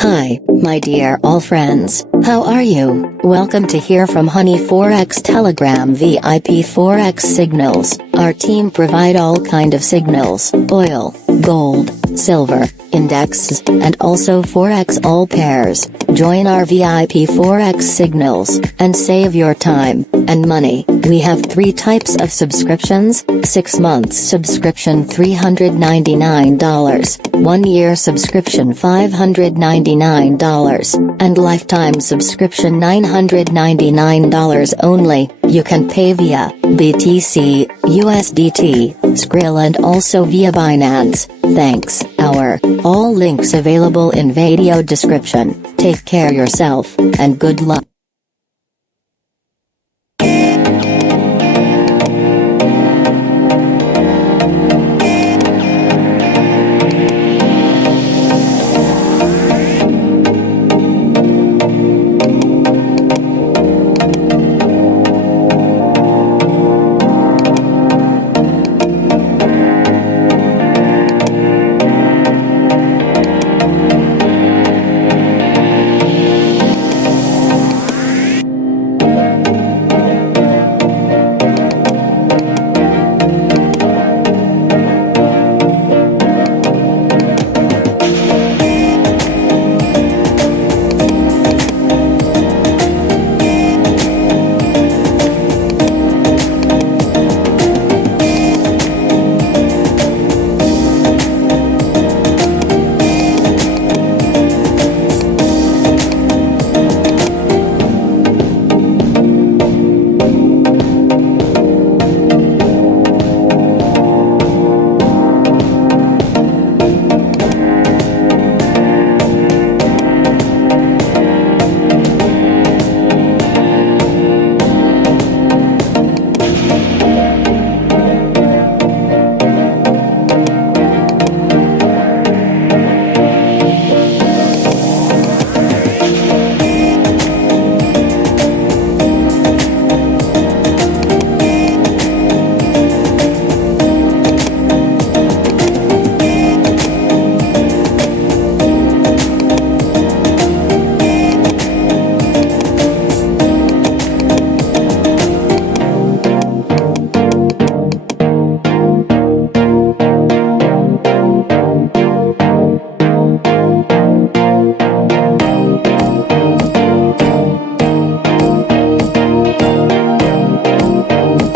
Hi, my dear all friends, how are you? Welcome to Hear from Honey Forex Telegram VIP Forex Signals. Our team provide all kind of signals, oil, gold, silver, indexes, and also Forex all pairs. Join our VIP Forex Signals, and save your time and money. We have 3 types of subscriptions: 6 months subscription $399, 1 year subscription $599, and lifetime subscription $999 only. You can pay via BTC, USDT, Skrill and also via Binance. Thanks. All links available in video description. Take care yourself, and good luck.